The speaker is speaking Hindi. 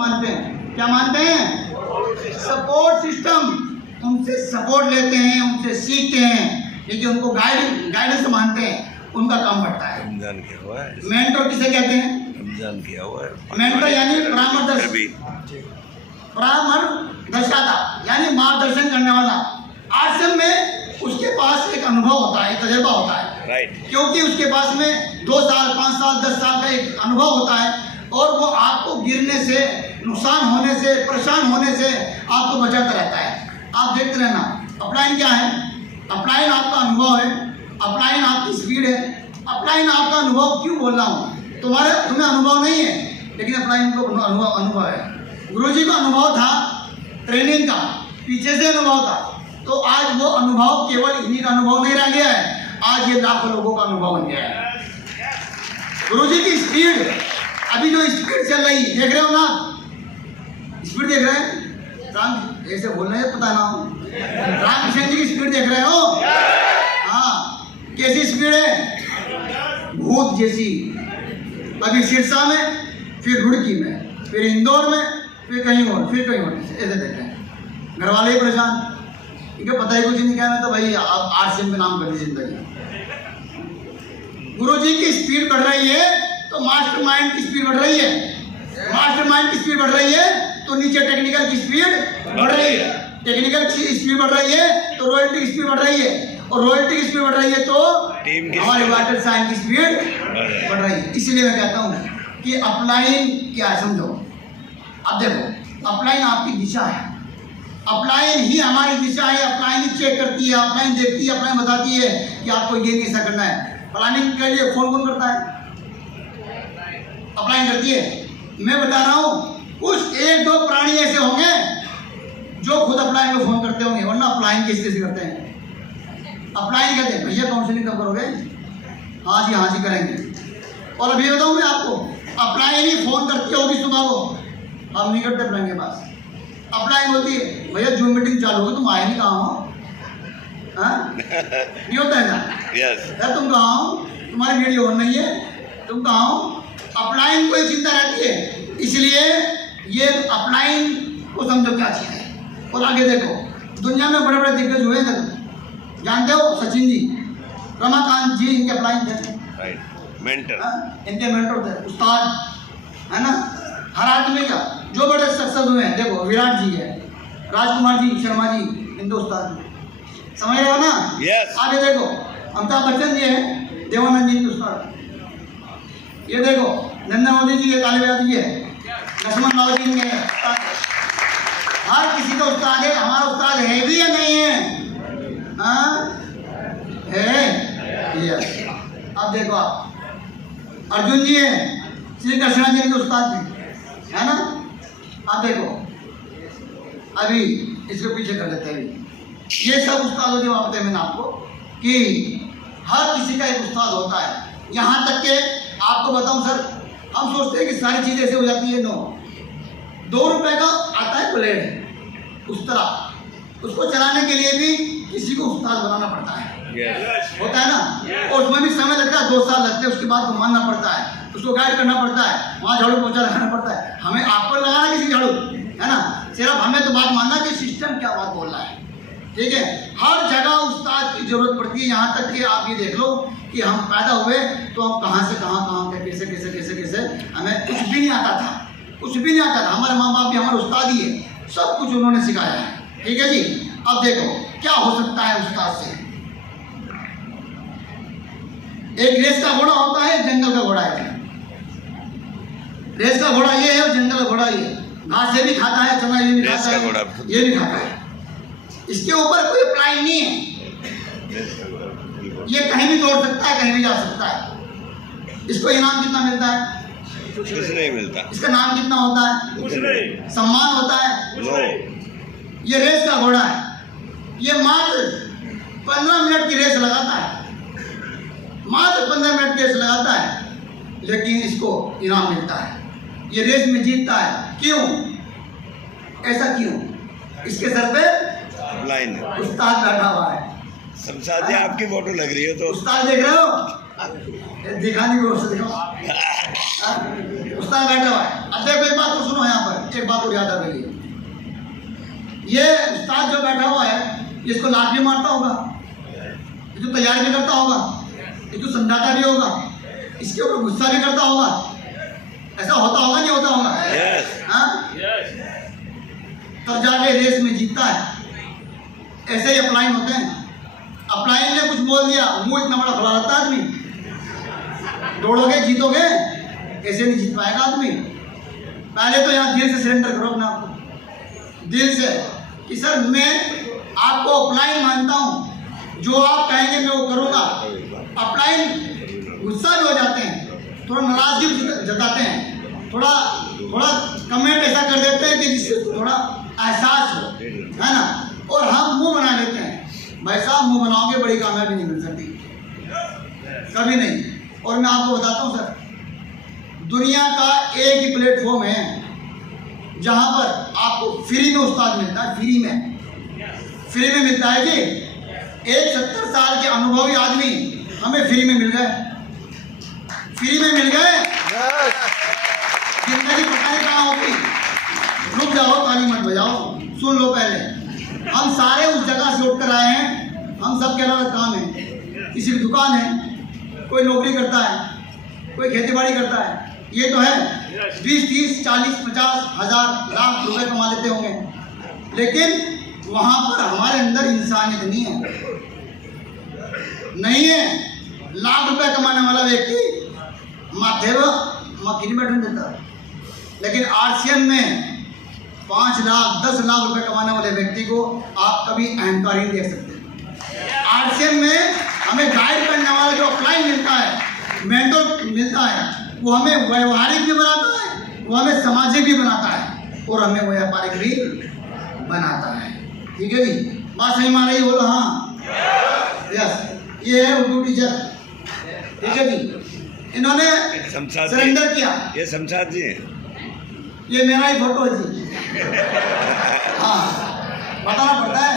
मानते हैं। क्या मानते हैं? Support system. उनसे सपोर्ट लेते हैं, उनसे सीखते हैं, लेकिन उनको गाइडेंस मानते हैं, उनका काम बढ़ता है। रमजान किया हुआ है, मेंटर किसे कहते हैं? रमजान किया हुआ है। मेंटर यानी परामर्श, भी परामर्शदाता यानी मार्गदर्शन करने वाला। आश्रम में उसके पास एक अनुभव होता है, तजुर्बा होता है, राइट। क्योंकि उसके पास में 2 साल 5 साल 10 साल का एक अनुभव होता है, और वो आपको गिरने से, नुकसान होने से, परेशान होने से आपको बचाता रहता है। आप देखते रहना। अपलाइन क्या है? अपलाइन आपका अनुभव है, अपलाइन आपकी स्पीड है, अपलाइन आपका अनुभव। क्यों बोल रहा हूँ? तुम्हें अनुभव नहीं है, लेकिन अपलाइन को अनुभव है। गुरुजी को अनुभव था ट्रेनिंग का, पीछे से अनुभव था, तो आज वो अनुभव केवल इन्हीं का अनुभव नहीं रह गया है, आज ये लाखों लोगों का अनुभव बन गया है। गुरुजी की स्पीड, अभी जो स्पीड चल रही है, देख रहे हो ना? स्पीड देख रहे हैं? राम ऐसे बोल रहे हैं, पता ना हो, रामकृष्ण जी की स्पीड देख रहे हो? हाँ, कैसी स्पीड है? भूत जैसी। अभी सिरसा में, फिर रुड़की में, फिर इंदौर में, फिर कहीं और, फिर कहीं और, ऐसे देख रहे हैं। घर वाले ही परेशान, क्योंकि पता ही कुछ नहीं कहना, तो भाई आप आरसीएम पे नाम कर दी जिंदगी। गुरुजी की स्पीड बढ़ रही है तो मास्टरमाइंड की स्पीड बढ़ रही है, मास्टरमाइंड की स्पीड बढ़ रही है तो नीचे टेक्निकल की स्पीड बढ़ रही है, टेक्निकल की स्पीड बढ़ रही है तो रॉयल्टी की स्पीड बढ़ रही है, और रॉयल्टी की स्पीड बढ़ रही है तो हमारे वाटर साइन की स्पीड बढ़ रही है। इसलिए मैं कहता हूँ कि अपलाइन क्या है समझो। अब देखो, अपलाइन आपकी दिशा है, अपलाइन ही हमारी दिशा है, अपलाइन ही चेक करती है, अपलाइन देखती है, अपलाइन बताती है कि आपको ये नहीं ऐसा करना है। प्लानिंग के लिए फोन कौन करता है? अपलाइन करती है। मैं बता रहा हूँ, कुछ 1-2 प्राणी ऐसे होंगे जो खुद अपलाइन को फोन करते होंगे, वरना अपलाइन कैसे करते हैं? अपलाइन कहते हैं भैया काउंसलिंग कब करोगे? हाँ जी करेंगे। और अभी बताऊँ मैं आपको, अपलाइन ही फोन करती होगी सुबह को, हम नहीं करते अपलाइन के पास। अपलाइन होती है भैया जूम मीटिंग चालू होगी, तुम आए नहीं, कहाँ हो? हाँ नहीं होता है ना? यस। तुम कहाँ हो? तुम्हारी वीडियो ऑन नहीं है, तुम कहाँ हो? अपलाइन को ही चिंता रहती है, इसलिए ये अपलाइन को समझो क्या चीज़ है। और आगे देखो, दुनिया में बड़े बड़े दिग्गज हुए हैं, जानते हो? सचिन जी, रमाकांत जी, इनके अपलाइन थे, राइट। मेंटर, इनके मेंटर थे, उस्ताद है ना। हर आदमी का जो बड़े सक्सेस हुए हैं, देखो विराट जी है, राजकुमार जी, शर्मा जी, इनके उस्ताद, समझ रहे हो ना? यस। आगे देखो, अमिताभ बच्चन जी है, देवानंद जी के उस्ताद। ये देखो नरेंद्र मोदी जी के, काले जी है, लक्ष्मण राव जी के उस्ताद। हर किसी का उस्ताद है। हमारा उस्ताद है भी या नहीं है? हाँ है। यस। अब देखो, आप अर्जुन जी है, श्री कृष्ण जी के उस्ताद थे, है ना? अब देखो, अभी इसको पीछे कर देते हैं। ये सब उस्तादों की बात है मैंने आपको, कि हर किसी का एक उस्ताद होता है। यहाँ तक के आपको बताऊं सर, हम सोचते हैं कि सारी चीज़ें ऐसे हो जाती है। नो, 2 रुपए का आता है प्लेट, उस तरह उसको चलाने के लिए भी किसी को उस्ताद बनाना पड़ता है। होता है ना? और उसमें भी समय लगता है, 2 साल लगते हैं, उसके बाद तो मानना पड़ता है, उसको गाइड करना पड़ता है, वहाँ झाड़ू पोछा लगाना पड़ता है। हमें आपको लगाना किसी झाड़ू, है ना? सिर्फ हमें तो बात मानना कि सिस्टम क्या बात बोल रहा है, ठीक है? हर जगह उस्ताद की जरूरत पड़ती है। यहाँ तक कि आप ये देख लो कि हम पैदा हुए तो हम कहाँ से कहाँ कैसे कैसे कैसे कैसे हमें कुछ भी नहीं आता था, कुछ भी नहीं आता था। हमारे माँ बाप भी हमारे उस्ताद ही है, सब कुछ उन्होंने सिखाया है, ठीक है जी? अब देखो क्या हो सकता है उस्ताद से। एक रेस का घोड़ा होता है, जंगल का घोड़ा है। रेस का घोड़ा ये है और जंगल का घोड़ा ये। घास ये भी खाता है, चना ये भी खाता है, ये भी खाता है। इसके ऊपर कोई अप्लाई नहीं है, ये कहीं भी दौड़ सकता है, कहीं भी जा सकता है। इसको इनाम कितना मिलता है? कुछ नहीं मिलता। इसका नाम कितना होता है? कुछ नहीं। सम्मान होता है? नो। ये रेस का घोड़ा है, ये मात्र 15 मिनट की रेस लगाता है, मात्र 15 मिनट की रेस लगाता है, लेकिन इसको इनाम मिलता है, ये रेस में जीतता है। क्यों? ऐसा क्यों? इसके सर पे लाइन उस्ताद बैठा हुआ है। शमशाद जी आपकी फोटो लग रही है तो उस्ताद देख रहे हो? दिखाने की कोशिश दिखाओ, उस्ताद बैठा हुआ है। अब देखो एक बात तो सुनो, यहाँ पर ठाकुर यादव है ये उस्ताद जो बैठा हुआ है, इसको लात भी मारता होगा, ये तो तैयारी भी करता होगा, ये तो समझाता भी होगा, इसके ऊपर गुस्सा भी करता होगा। ऐसा होता होगा नहीं होता होगा? हाँ, तब जाके रेस में जीतता है। ऐसे ही अपलाइन होते हैं। अपलाइन ने कुछ बोल दिया, मुंह इतना बड़ा खुला रहता है आदमी, दौड़ोगे जीतोगे, ऐसे नहीं जीत पाएगा आदमी। पहले तो यहाँ दिल से सरेंडर करो अपना आपको, दिल से कि सर मैं आपको अपलाइन मानता हूँ, जो आप कहेंगे मैं वो करूँगा। अपलाइन गुस्सा भी हो जाते हैं, थोड़ा नाराजगी भी जताते हैं, थोड़ा कमेंट ऐसा कर देते हैं कि जिससे थोड़ा एहसास हो, है ना। और हम मुंह बना लेते हैं। भाई साहब मुंह बनाओगे बड़ी कामयाबी नहीं मिल सकती, कभी नहीं। और मैं आपको बताता हूँ सर, दुनिया का एक ही प्लेटफॉर्म है जहाँ पर आपको फ्री में उस्ताद मिलता है, फ्री में मिलता है जी। एक 70 साल के अनुभवी आदमी हमें फ्री में मिल गए, जिंदगी पता नहीं कहाँ होती। रुक जाओ, ताली मत बजाओ, सुन लो पहले। हम सारे उस जगह से उठकर आए हैं, हम सब के अलग अलग काम है। किसी की दुकान है, कोई नौकरी करता है, कोई खेती बाड़ी करता है। ये तो है 20, 30, 40, 50 हज़ार लाख रुपए कमा लेते होंगे, लेकिन वहाँ पर हमारे अंदर इंसानियत नहीं है। लाख रुपए कमाने वाला व्यक्ति माथे मक्खी नहीं बैठने देता, लेकिन आरसीएम में 5 लाख 10 लाख रुपए कमाने वाले व्यक्ति को आप कभी अहंकारी नहीं देख सकते। आरसीएम में हमें गाइड करने वाला जो अपलाइन मिलता है, मेंटर मिलता है, वो हमें व्यवहारिक भी बनाता है, वो हमें सामाजिक भी बनाता है, और हमें व्यापारिक भी बनाता है। ठीक है जी, बात सही मान रही, बोलो हाँ, यस। ये है उर्दू टीचर, ठीक है जी, इन्होंने सरेंडर किया। ये शमशाद जी हैं, ये मेरा ही फोटो है जी। हाँ, बताना पड़ता है।